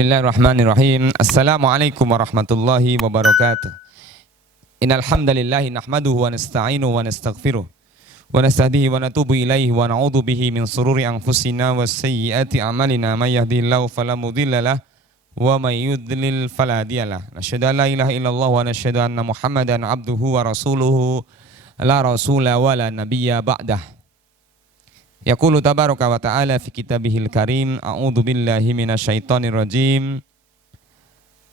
Bismillahirrahmanirrahim. Assalamualaikum warahmatullahi wabarakatuh. Innal hamdalillahi nahmaduhu wa nasta'inuhu wa nastaghfiruh wa nastahdihi wa natubu ilaihi wa na'udzu bihi min sururi anfusina wa sayyiati a'malina may yahdihillahu fala mudilla lahu wa may yudlil fala hadiyalah. Nasyhadu an la ilaha illallah wa nasyhadu anna Muhammadan abduhu wa rasuluhu la rasula wa la nabiyya ba'dah. Yaqulu tabaraka wa ta'ala fi kitabihil karim, a'udzu billahi minasyaitonir rajim.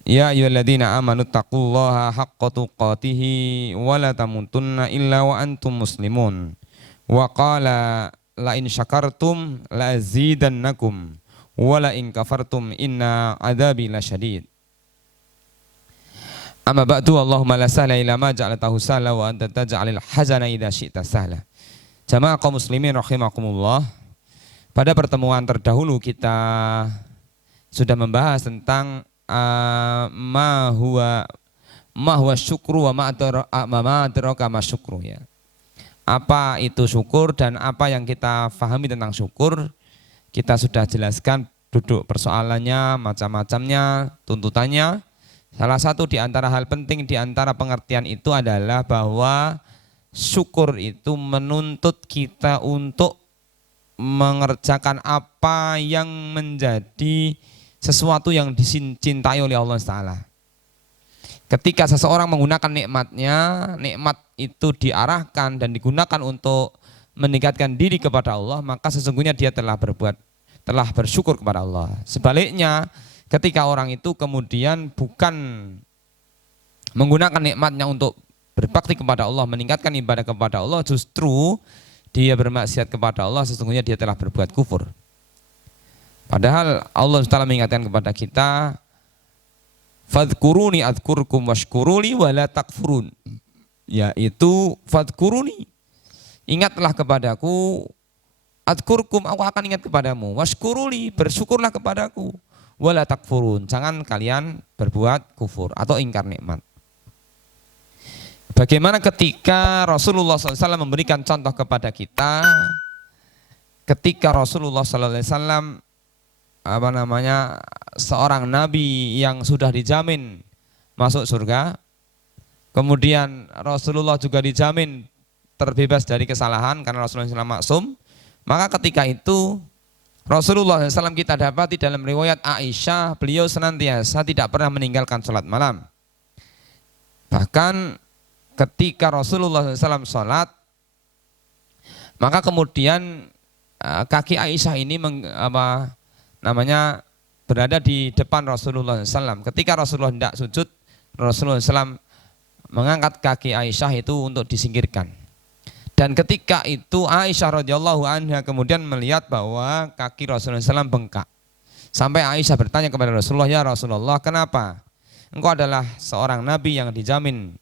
Ya ayyuhalladzina amanu taqullaha haqqa tuqatih wa la tamutunna illa wa antum muslimun. Wa qala la in syakartum la azidannakum wa la in kafartum inna adzabi lasyadid. Amma ba'du, Allahumma la sahla illa ma ja'altahu sahla wa anta taj'alul hazana idza syi'ta sahla. Jamaah kaum muslimin rahimakumullah. Pada pertemuan terdahulu kita sudah membahas tentang ma huwa syukru wa ma adraka ma syukru, ya. Apa itu syukur dan apa yang kita fahami tentang syukur. Kita sudah jelaskan duduk persoalannya, macam-macamnya, tuntutannya. Salah satu di antara hal penting di antara pengertian itu adalah bahwa syukur itu menuntut kita untuk mengerjakan apa yang menjadi sesuatu yang dicintai oleh Allah Ta'ala. Ketika seseorang menggunakan nikmatnya, nikmat itu diarahkan dan digunakan untuk meningkatkan diri kepada Allah, maka sesungguhnya dia telah bersyukur kepada Allah. Sebaliknya, ketika orang itu kemudian bukan menggunakan nikmatnya untuk berbakti kepada Allah, meningkatkan ibadah kepada Allah, justru dia bermaksiat kepada Allah, sesungguhnya dia telah berbuat kufur. Padahal Allah Ta'ala mengingatkan kepada kita, fadhkuruni adhkurkum washkuruli wa la takfurun, yaitu fadhkuruni, ingatlah kepadaku, adhkurkum, aku akan ingat kepadamu, washkuruli, bersyukurlah kepadaku, wa la takfurun, jangan kalian berbuat kufur atau ingkar nikmat. Bagaimana ketika Rasulullah SAW memberikan contoh kepada kita, ketika Rasulullah SAW seorang nabi yang sudah dijamin masuk surga, kemudian Rasulullah juga dijamin terbebas dari kesalahan karena Rasulullah SAW maksum, maka ketika itu Rasulullah SAW kita dapati dalam riwayat Aisyah, beliau senantiasa tidak pernah meninggalkan sholat malam. Bahkan ketika Rasulullah SAW sholat, maka kemudian kaki Aisyah ini berada di depan Rasulullah SAW. Ketika Rasulullah tidak sujud, Rasulullah SAW mengangkat kaki Aisyah itu untuk disingkirkan. Dan ketika itu Aisyah radhiyallahu anha kemudian melihat bahwa kaki Rasulullah SAW bengkak. Sampai Aisyah bertanya kepada Rasulullah, ya Rasulullah, kenapa? Engkau adalah seorang nabi yang dijamin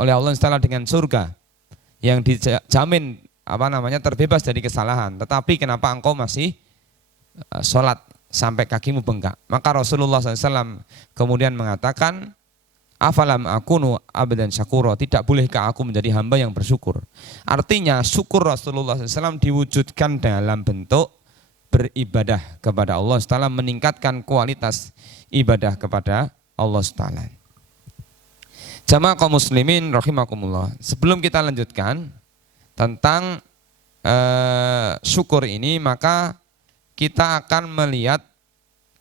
oleh Allah Ta'ala dengan surga, yang dijamin terbebas dari kesalahan, tetapi kenapa engkau masih sholat sampai kakimu bengkak? Maka Rasulullah SAW kemudian mengatakan, afalam akunu abdan syakura, tidak bolehkah aku menjadi hamba yang bersyukur? Artinya syukur Rasulullah SAW diwujudkan dalam bentuk beribadah kepada Allah Ta'ala, meningkatkan kualitas ibadah kepada Allah Ta'ala. Jamaah kaum muslimin rahimakumullah. Sebelum kita lanjutkan tentang syukur ini, maka kita akan melihat,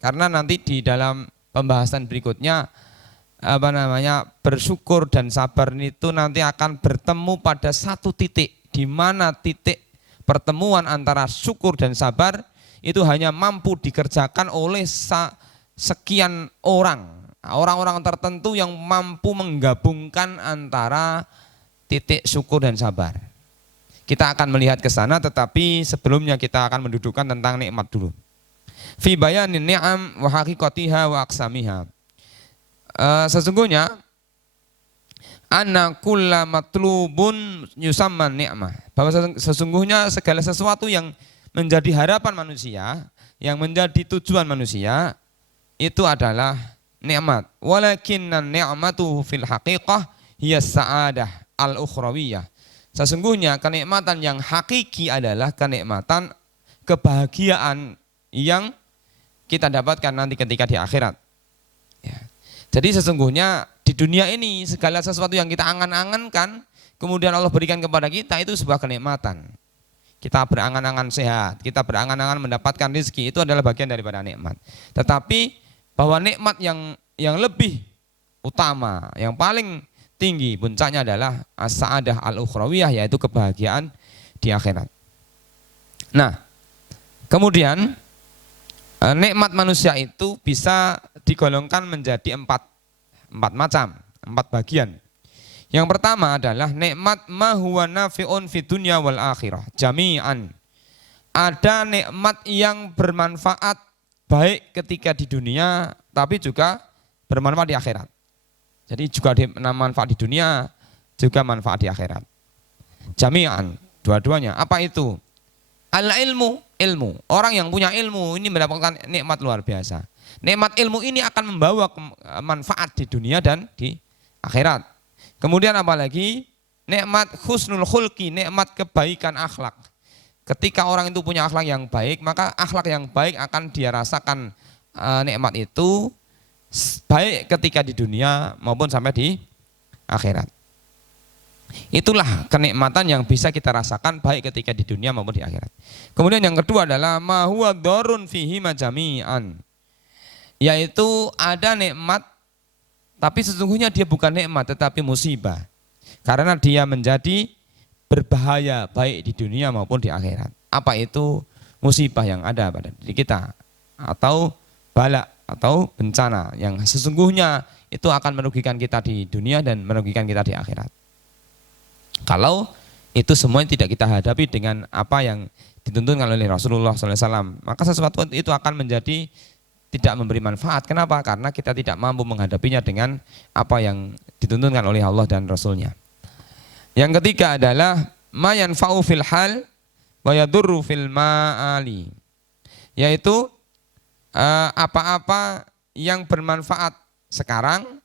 karena nanti di dalam pembahasan berikutnya bersyukur dan sabar itu nanti akan bertemu pada satu titik, di mana titik pertemuan antara syukur dan sabar itu hanya mampu dikerjakan oleh sekian orang-orang tertentu yang mampu menggabungkan antara titik syukur dan sabar. Kita akan melihat ke sana, tetapi sebelumnya kita akan mendudukkan tentang nikmat dulu. Fi bayanin ni'am wa haqiqatiha wa aqsamiha. Sesungguhnya anna kulla matlubun yusamman ni'mah. Bahwa sesungguhnya segala sesuatu yang menjadi harapan manusia, yang menjadi tujuan manusia, itu adalah nikmat. Walakinnan ni'matu fil haqiqah hiya sa'adah al-ukhrawiyah. Sesungguhnya kenikmatan yang hakiki adalah kenikmatan kebahagiaan yang kita dapatkan nanti ketika di akhirat. Ya. Jadi sesungguhnya di dunia ini segala sesuatu yang kita angan-angankan kemudian Allah berikan kepada kita itu sebuah kenikmatan. Kita berangan-angan sehat, kita berangan-angan mendapatkan rezeki, itu adalah bagian daripada nikmat. Tetapi bahwa nikmat yang lebih utama, yang paling tinggi puncaknya adalah as-sa'adah al-ukhrawiyah, yaitu kebahagiaan di akhirat. Nah, kemudian nikmat manusia itu bisa digolongkan menjadi empat macam, 4 bagian. Yang pertama adalah nikmat ma huwa nafi'un fid dunya wal akhirah jami'an. Ada nikmat yang bermanfaat baik ketika di dunia tapi juga bermanfaat di akhirat. Jadi juga manfaat di dunia juga manfaat di akhirat. Jami'an, dua-duanya. Apa itu? Al-ilmu, ilmu. Orang yang punya ilmu ini mendapatkan nikmat luar biasa. Nikmat ilmu ini akan membawa manfaat di dunia dan di akhirat. Kemudian apalagi nikmat husnul khulqi, nikmat kebaikan akhlak. Ketika orang itu punya akhlak yang baik, maka akhlak yang baik akan dia rasakan nikmat itu baik ketika di dunia maupun sampai di akhirat. Itulah kenikmatan yang bisa kita rasakan baik ketika di dunia maupun di akhirat. Kemudian yang kedua adalah ma huwa dharrun fihi majami'an. Yaitu ada nikmat tapi sesungguhnya dia bukan nikmat tetapi musibah. Karena dia menjadi berbahaya baik di dunia maupun di akhirat. Apa itu musibah yang ada pada diri kita atau bala atau bencana yang sesungguhnya itu akan merugikan kita di dunia dan merugikan kita di akhirat. Kalau itu semuanya tidak kita hadapi dengan apa yang dituntunkan oleh Rasulullah SAW, maka sesuatu itu akan menjadi tidak memberi manfaat. Kenapa? Karena kita tidak mampu menghadapinya dengan apa yang dituntunkan oleh Allah dan Rasulnya. Yang ketiga adalah ma yanfa'u fil hal wa yadurru fil ma'ali. Yaitu apa-apa yang bermanfaat sekarang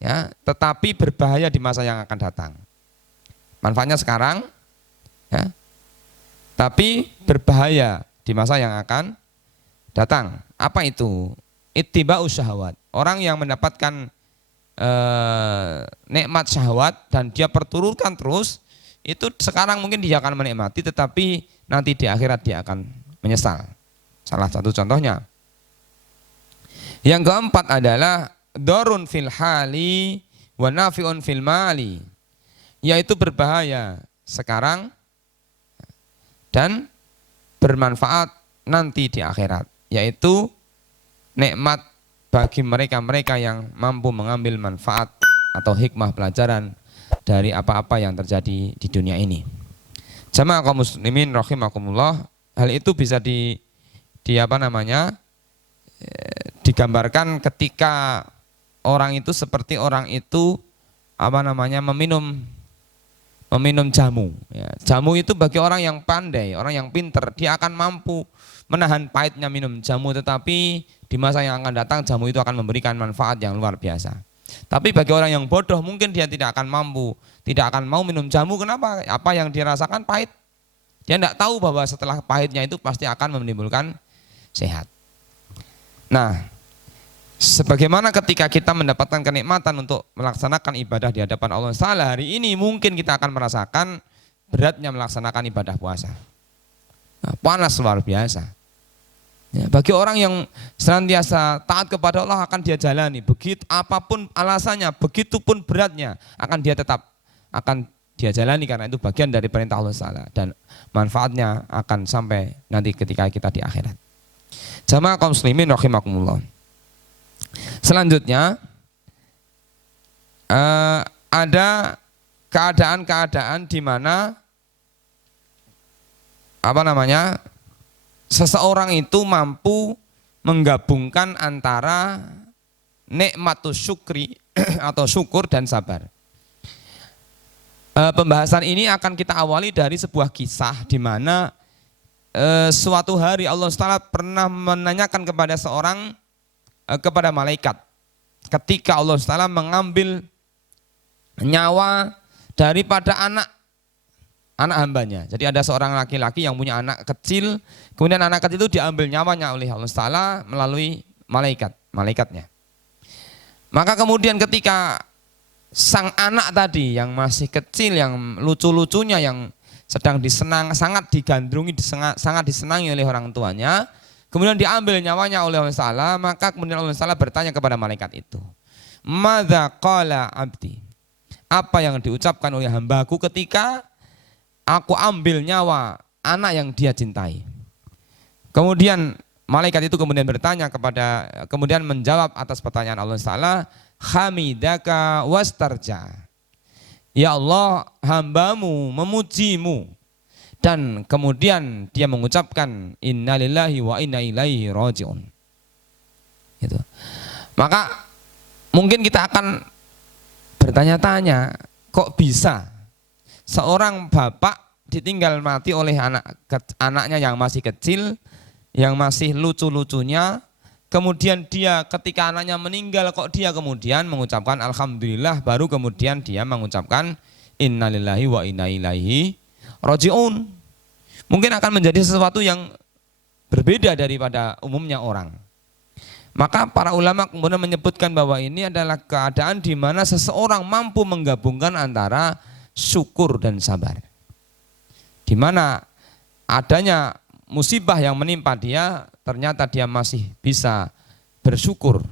ya, tetapi berbahaya di masa yang akan datang. Manfaatnya sekarang ya, tapi berbahaya di masa yang akan datang. Apa itu? Ittiba'us syahwat. Orang yang mendapatkan nikmat syahwat dan dia perturutkan terus, itu sekarang mungkin dia akan menikmati tetapi nanti di akhirat dia akan menyesal. Salah satu contohnya. Yang keempat adalah darun fil hali wa nafi'un fil mali. Yaitu berbahaya sekarang dan bermanfaat nanti di akhirat, yaitu nikmat bagi mereka-mereka yang mampu mengambil manfaat atau hikmah pelajaran dari apa-apa yang terjadi di dunia ini. Jamaah kaum muslimin rahimakumullah, hal itu bisa digambarkan ketika orang itu seperti orang itu meminum jamu. Ya, jamu itu bagi orang yang pandai, orang yang pinter, dia akan mampu menahan pahitnya minum jamu, tetapi di masa yang akan datang jamu itu akan memberikan manfaat yang luar biasa. Tapi bagi orang yang bodoh mungkin dia tidak akan mampu, tidak akan mau minum jamu. Kenapa? Apa yang dia rasakan pahit. Dia tidak tahu bahwa setelah pahitnya itu pasti akan menimbulkan sehat. Nah, sebagaimana ketika kita mendapatkan kenikmatan untuk melaksanakan ibadah di hadapan Allah Ta'ala, hari ini mungkin kita akan merasakan beratnya melaksanakan ibadah puasa. Nah, panas luar biasa. Ya, bagi orang yang senantiasa taat kepada Allah akan dia jalani, begitu apapun alasannya, begitupun beratnya akan dia jalani karena itu bagian dari perintah Allah Ta'ala dan manfaatnya akan sampai nanti ketika kita di akhirat. Jamaah kaum muslimin rahimakumullah. Selanjutnya ada keadaan-keadaan di mana seseorang itu mampu menggabungkan antara nikmatus syukri atau syukur dan sabar. Pembahasan ini akan kita awali dari sebuah kisah di mana suatu hari Allah SWT pernah menanyakan kepada malaikat ketika Allah SWT mengambil nyawa daripada anak anak hambanya. Jadi ada seorang laki-laki yang punya anak kecil, kemudian anak kecil itu diambil nyawanya oleh Allah Taala melalui malaikatnya. Maka kemudian ketika sang anak tadi yang masih kecil, yang lucu-lucunya, yang sedang sangat digandrungi, sangat disenangi oleh orang tuanya, kemudian diambil nyawanya oleh Allah Taala, maka kemudian Allah Taala bertanya kepada malaikat itu, "Madza qala abdi?" Apa yang diucapkan oleh hambaku ketika aku ambil nyawa anak yang dia cintai. Kemudian malaikat itu kemudian kemudian menjawab atas pertanyaan Allah Taala, hamidaka wastarja. Ya Allah, hambamu memujimu. Dan kemudian dia mengucapkan innalillahi wa inna ilaihi rajiun. Gitu. Maka mungkin kita akan bertanya-tanya, kok bisa seorang bapak ditinggal mati oleh anaknya yang masih kecil, yang masih lucu-lucunya, kemudian dia ketika anaknya meninggal kok dia kemudian mengucapkan alhamdulillah, baru kemudian dia mengucapkan innalillahi wa inna ilaihi rajiun. Mungkin akan menjadi sesuatu yang berbeda daripada umumnya orang. Maka para ulama kemudian menyebutkan bahwa ini adalah keadaan di mana seseorang mampu menggabungkan antara syukur dan sabar. Di mana adanya musibah yang menimpa dia, ternyata dia masih bisa bersyukur.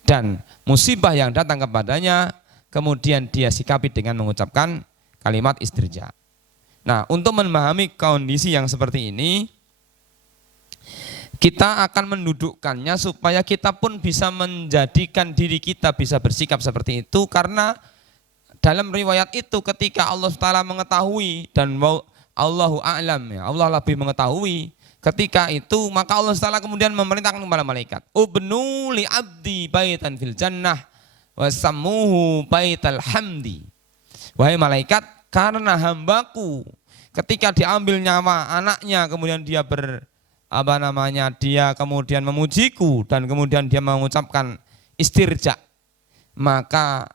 Dan musibah yang datang kepadanya, kemudian dia sikapi dengan mengucapkan kalimat istirja. Nah, untuk memahami kondisi yang seperti ini, kita akan mendudukkannya supaya kita pun bisa menjadikan diri kita bisa bersikap seperti itu, karena dalam riwayat itu ketika Allah Ta'ala mengetahui dan Allahu a'lam, ya, Allah lebih mengetahui, ketika itu maka Allah Ta'ala kemudian memerintahkan kepada malaikat, ubnu li abdi baitan fil jannah wasammuhu baital hamdi. Wahai malaikat, karena hambaku ketika diambil nyawa anaknya, kemudian dia dia kemudian memujiku dan kemudian dia mengucapkan istirja, maka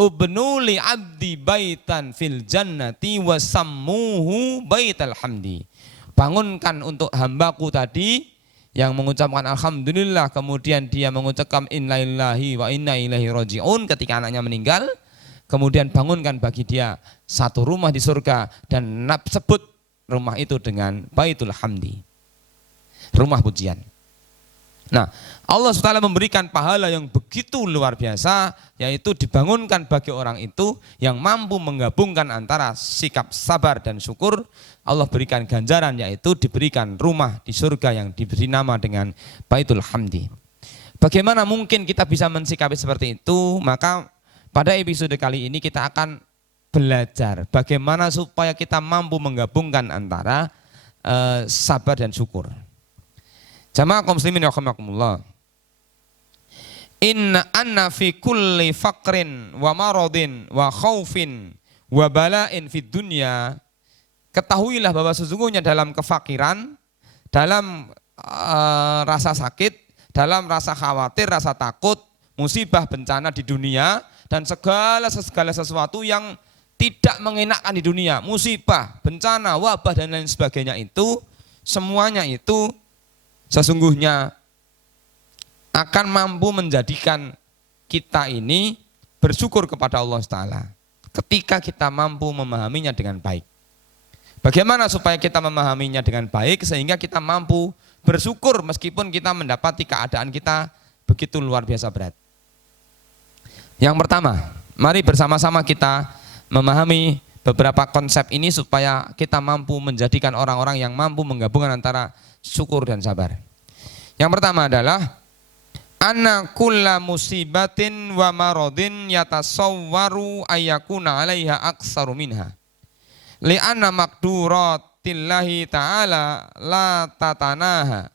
ubnu li abdi baitan fil jannati wasammuhu baital hamdi. Bangunkan untuk hambaku tadi yang mengucapkan alhamdulillah, kemudian dia mengucapkan innalillahi wa inna ilaihi rajiun ketika anaknya meninggal, kemudian bangunkan bagi dia satu rumah di surga dan sebut rumah itu dengan baitul hamdi, rumah pujian. Nah, Allah SWT memberikan pahala yang begitu luar biasa, yaitu dibangunkan bagi orang itu yang mampu menggabungkan antara sikap sabar dan syukur. Allah berikan ganjaran, yaitu diberikan rumah di surga yang diberi nama dengan Baitul Hamdi. Bagaimana mungkin kita bisa mensikapi seperti itu? Maka pada episode kali ini kita akan belajar bagaimana supaya kita mampu menggabungkan antara sabar dan syukur. Jamaah kaum muslimin rahimakumullah. Inna anna fi kulli faqrin wa maradin wa khaufin wa bala'in fid dunya. Ketahuilah bahwa sesungguhnya dalam kefakiran, dalam rasa sakit, dalam rasa khawatir, rasa takut, musibah, bencana di dunia, dan segala sesuatu yang tidak mengenakkan di dunia, musibah, bencana, wabah dan lain sebagainya itu, semuanya itu sesungguhnya akan mampu menjadikan kita ini bersyukur kepada Allah Ta'ala ketika kita mampu memahaminya dengan baik. Bagaimana supaya kita memahaminya dengan baik sehingga kita mampu bersyukur meskipun kita mendapati keadaan kita begitu luar biasa berat. Yang pertama, mari bersama-sama kita memahami beberapa konsep ini supaya kita mampu menjadikan orang-orang yang mampu menggabungkan antara syukur dan sabar. Yang pertama adalah anna kulla musibatin wa maradin yatasawwaru ayyakuna 'alaiha aktsaru minha. Li'anna maqduratillahi ta'ala la tatanaha.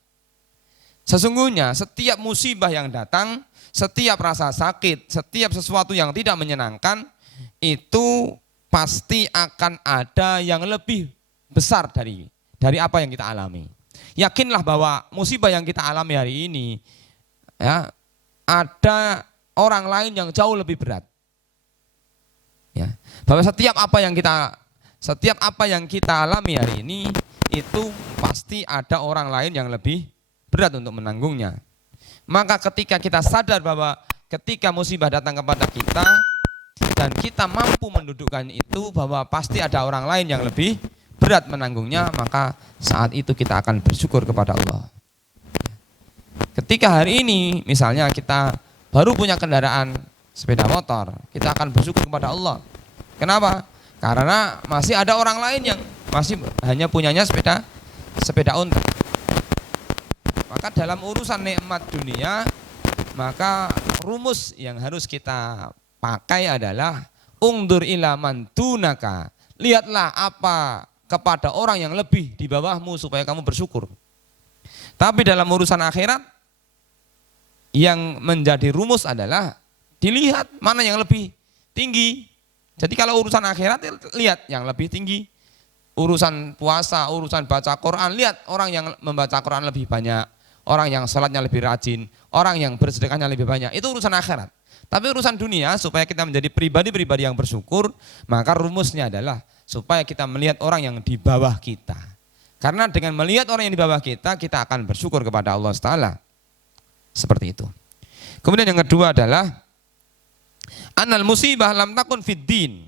Sesungguhnya setiap musibah yang datang, setiap rasa sakit, setiap sesuatu yang tidak menyenangkan itu pasti akan ada yang lebih besar dari apa yang kita alami. Yakinlah bahwa musibah yang kita alami hari ini, ya, ada orang lain yang jauh lebih berat. Ya, bahwa setiap apa yang kita setiap apa yang kita alami hari ini itu pasti ada orang lain yang lebih berat untuk menanggungnya. Maka ketika kita sadar bahwa ketika musibah datang kepada kita dan kita mampu mendudukkan itu bahwa pasti ada orang lain yang lebih berat menanggungnya, maka saat itu kita akan bersyukur kepada Allah. Ketika hari ini misalnya kita baru punya kendaraan sepeda motor, kita akan bersyukur kepada Allah. Kenapa? Karena masih ada orang lain yang masih hanya punyanya sepeda ontel. Maka dalam urusan nikmat dunia, maka rumus yang harus kita pakai adalah ungdur ila man dunaka. Lihatlah apa kepada orang yang lebih di bawahmu supaya kamu bersyukur. Tapi dalam urusan akhirat yang menjadi rumus adalah dilihat mana yang lebih tinggi. Jadi kalau urusan akhirat lihat yang lebih tinggi. Urusan puasa, urusan baca Quran, lihat orang yang membaca Quran lebih banyak, orang yang sholatnya lebih rajin, orang yang bersedekahnya lebih banyak. Itu urusan akhirat. Tapi urusan dunia supaya kita menjadi pribadi-pribadi yang bersyukur, maka rumusnya adalah supaya kita melihat orang yang di bawah kita. Karena dengan melihat orang yang di bawah kita, kita akan bersyukur kepada Allah Ta'ala. Seperti itu. Kemudian yang kedua adalah anal musibah lam takun fiddin.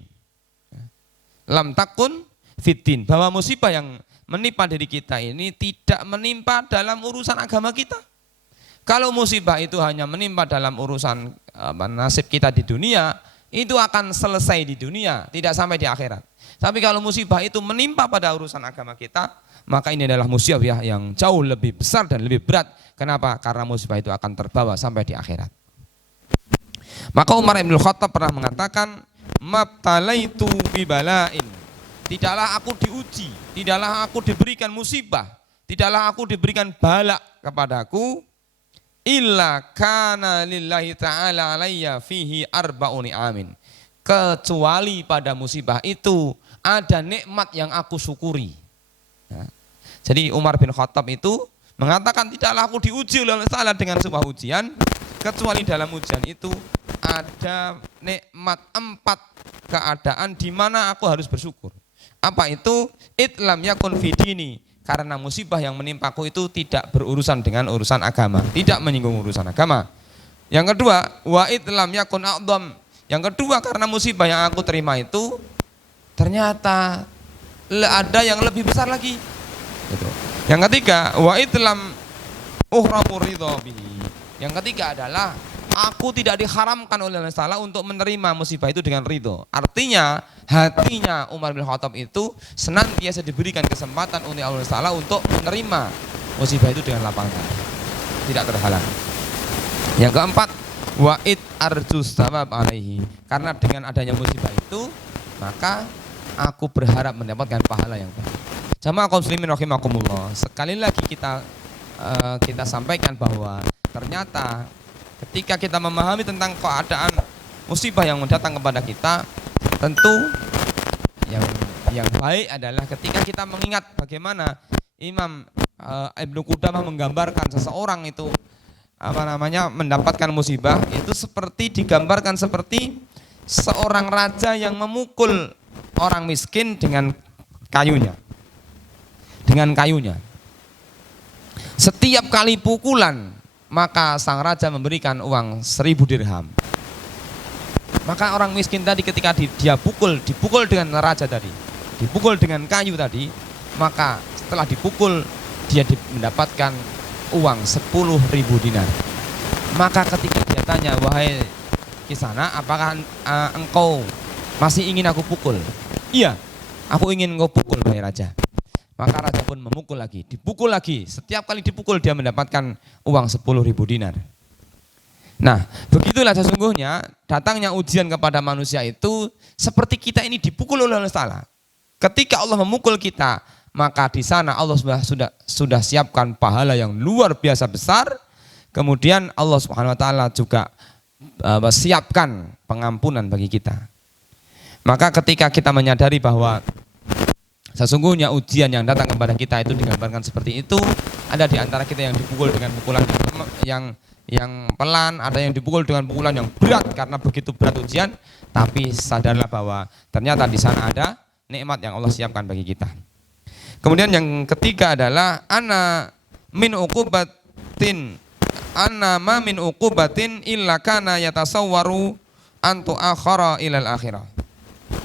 Lam takun fiddin. Bahwa musibah yang menimpa diri kita ini tidak menimpa dalam urusan agama kita. Kalau musibah itu hanya menimpa dalam urusan nasib kita di dunia, itu akan selesai di dunia, tidak sampai di akhirat. Tapi kalau musibah itu menimpa pada urusan agama kita, maka ini adalah musibah yang jauh lebih besar dan lebih berat. Kenapa? Karena musibah itu akan terbawa sampai di akhirat. Maka Umar bin Khattab pernah mengatakan, mabtalaitu bibalain. Tidaklah aku diuji, tidaklah aku diberikan musibah, tidaklah aku diberikan bala kepadaku, illa kana lillahi ta'ala alayya fihi arba'uni amin. Kecuali pada musibah itu ada nikmat yang aku syukuri. Nah, jadi Umar bin Khattab itu mengatakan tidaklah aku diuji oleh Allah Ta'ala dengan sebuah ujian, kecuali dalam ujian itu ada nikmat 4 keadaan di mana aku harus bersyukur. Apa itu? Itlam yakun fidini. Karena musibah yang menimpaku itu tidak berurusan dengan urusan agama, tidak menyinggung urusan agama. Yang kedua, wa itlam yakun a'dham. Yang kedua, karena musibah yang aku terima itu ternyata ada yang lebih besar lagi. Gitu. Yang ketiga, wa itlam uhramu ridha bihi. Yang ketiga adalah aku tidak diharamkan oleh Allah Ta'ala untuk menerima musibah itu dengan ridho. Artinya hatinya Umar bin Khattab itu senantiasa diberikan kesempatan oleh Allah Ta'ala untuk menerima musibah itu dengan lapang dada, tidak terhalang. Yang keempat, wa'id arjus thawab alaihi. Karena dengan adanya musibah itu, maka aku berharap mendapatkan pahala yang baik. Jamaah kaum muslimin rahimakumullah. Sekali lagi kita sampaikan bahwa ternyata ketika kita memahami tentang keadaan musibah yang datang kepada kita, tentu yang baik adalah ketika kita mengingat bagaimana Imam Ibnu Qudamah menggambarkan seseorang itu mendapatkan musibah itu seperti digambarkan seperti seorang raja yang memukul orang miskin dengan kayunya. Setiap kali pukulan maka sang raja memberikan uang 1000 dirham. Maka orang miskin tadi ketika dipukul dengan raja tadi, dipukul dengan kayu tadi, maka setelah dipukul dia mendapatkan uang 10.000 dinar. Maka ketika dia tanya, wahai Kisana, apakah engkau masih ingin aku pukul? Iya, aku ingin engkau pukul, wahai raja. Maka raja pun memukul lagi, dipukul lagi. Setiap kali dipukul dia mendapatkan uang 10.000 dinar. Nah, begitulah sesungguhnya datangnya ujian kepada manusia itu seperti kita ini dipukul oleh Allah Ta'ala. Ketika Allah memukul kita, maka di sana Allah sudah siapkan pahala yang luar biasa besar. Kemudian Allah Subhanahu Wa Ta'ala juga siapkan pengampunan bagi kita. Maka ketika kita menyadari bahwa sesungguhnya ujian yang datang kepada kita itu digambarkan seperti itu, ada di antara kita yang dipukul dengan pukulan yang pelan, ada yang dipukul dengan pukulan yang berat karena begitu berat ujian, tapi sadarlah bahwa ternyata di sana ada nikmat yang Allah siapkan bagi kita. Kemudian yang ketiga adalah ana ma min uqubatin illa kana yatasawwaru antu akhara ilal akhirah.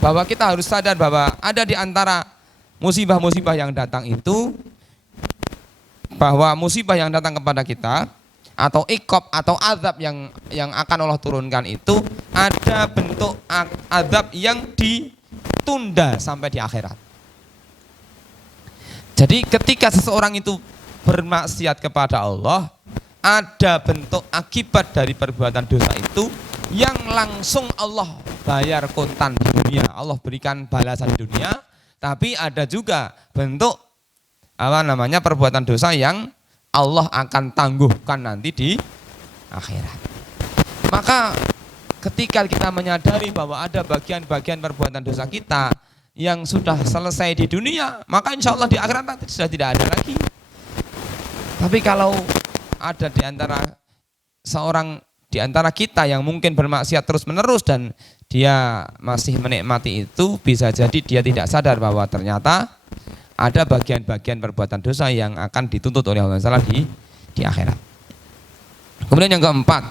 Bahwa kita harus sadar bahwa ada di antara musibah-musibah yang datang itu, bahwa musibah yang datang kepada kita atau iqab atau azab yang akan Allah turunkan itu ada bentuk azab yang ditunda sampai di akhirat. Jadi ketika seseorang itu bermaksiat kepada Allah, ada bentuk akibat dari perbuatan dosa itu yang langsung Allah bayar kontan di dunia, Allah berikan balasan di dunia. Tapi ada juga bentuk perbuatan dosa yang Allah akan tangguhkan nanti di akhirat. Maka ketika kita menyadari bahwa ada bagian-bagian perbuatan dosa kita yang sudah selesai di dunia, maka insya Allah di akhirat nanti sudah tidak ada lagi. Tapi kalau ada di antara kita yang mungkin bermaksiat terus menerus dan dia masih menikmati itu, bisa jadi dia tidak sadar bahwa ternyata ada bagian-bagian perbuatan dosa yang akan dituntut oleh Allah Taala di akhirat. Kemudian yang keempat,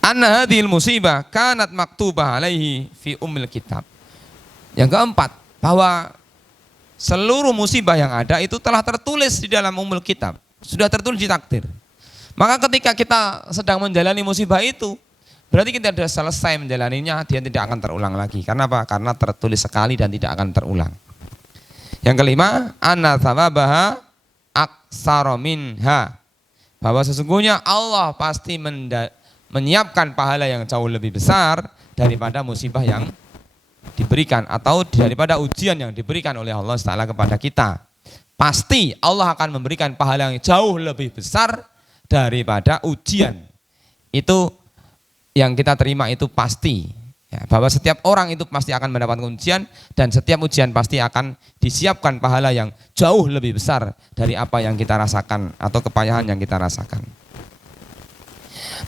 anna hadhil musibah kanat maktubah alaihi fi ummil kitab. Yang keempat, bahwa seluruh musibah yang ada itu telah tertulis di dalam ummul kitab, sudah tertulis di takdir. Maka ketika kita sedang menjalani musibah itu, berarti kita sudah selesai menjalaninya, dia tidak akan terulang lagi. Karena apa? Karena tertulis sekali dan tidak akan terulang. Yang kelima, anna thawabaha aksara minha, bahwa sesungguhnya Allah pasti menyiapkan pahala yang jauh lebih besar daripada musibah yang diberikan atau daripada ujian yang diberikan oleh Allah Taala kepada kita. Pasti Allah akan memberikan pahala yang jauh lebih besar daripada ujian itu yang kita terima, itu pasti ya, bahwa setiap orang itu pasti akan mendapatkan ujian, dan setiap ujian pasti akan disiapkan pahala yang jauh lebih besar dari apa yang kita rasakan atau kepayahan yang kita rasakan.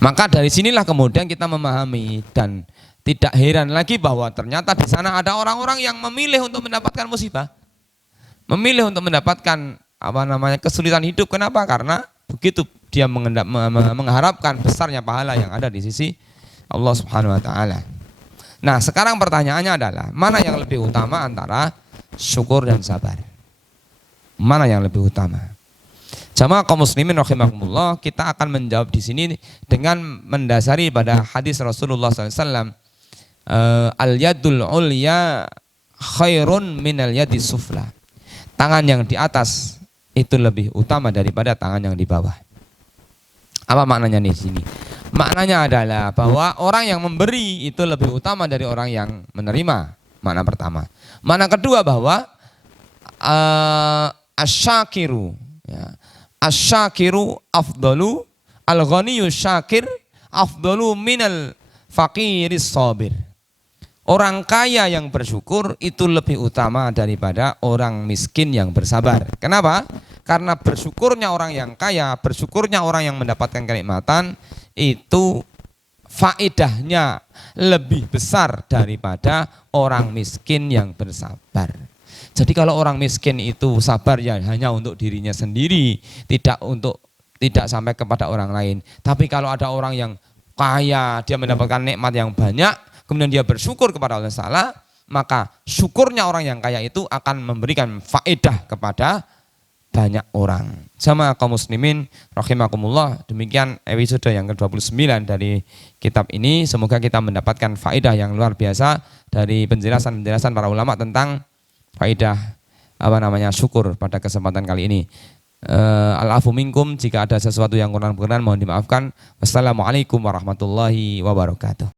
Maka dari sinilah kemudian kita memahami dan tidak heran lagi bahwa ternyata di sana ada orang-orang yang memilih untuk mendapatkan musibah, memilih untuk mendapatkan kesulitan hidup. Kenapa? Karena begitu dia mengharapkan besarnya pahala yang ada di sisi Allah Subhanahu wa taala. Nah, sekarang pertanyaannya adalah mana yang lebih utama antara syukur dan sabar? Mana yang lebih utama? Jamaah kaum muslimin rahimakumullah, kita akan menjawab di sini dengan mendasari pada hadis Rasulullah SAW, al-yadul ulya khairun minal yadis sufla. Tangan yang di atas itu lebih utama daripada tangan yang di bawah. Apa maknanya di sini? Maknanya adalah bahwa orang yang memberi itu lebih utama dari orang yang menerima. Makna pertama. Makna kedua bahwa asyakiru, ya, asyakiru afdalu, al-ghaniyu syakir afdalu minal faqiris sabir. Orang kaya yang bersyukur itu lebih utama daripada orang miskin yang bersabar. Kenapa? Karena bersyukurnya orang yang kaya, bersyukurnya orang yang mendapatkan kenikmatan itu faedahnya lebih besar daripada orang miskin yang bersabar. Jadi kalau orang miskin itu sabar ya hanya untuk dirinya sendiri, tidak sampai kepada orang lain. Tapi kalau ada orang yang kaya, dia mendapatkan nikmat yang banyak, kemudian dia bersyukur kepada Allah Taala, maka syukurnya orang yang kaya itu akan memberikan faedah kepada banyak orang. Sama kaum muslimin rahimakumullah, demikian episode yang ke-29 dari kitab ini. Semoga kita mendapatkan faedah yang luar biasa dari penjelasan para ulama tentang faedah syukur pada kesempatan kali ini. Al-afu minkum, jika ada sesuatu yang kurang berkenan mohon dimaafkan. Wassalamualaikum warahmatullahi wabarakatuh.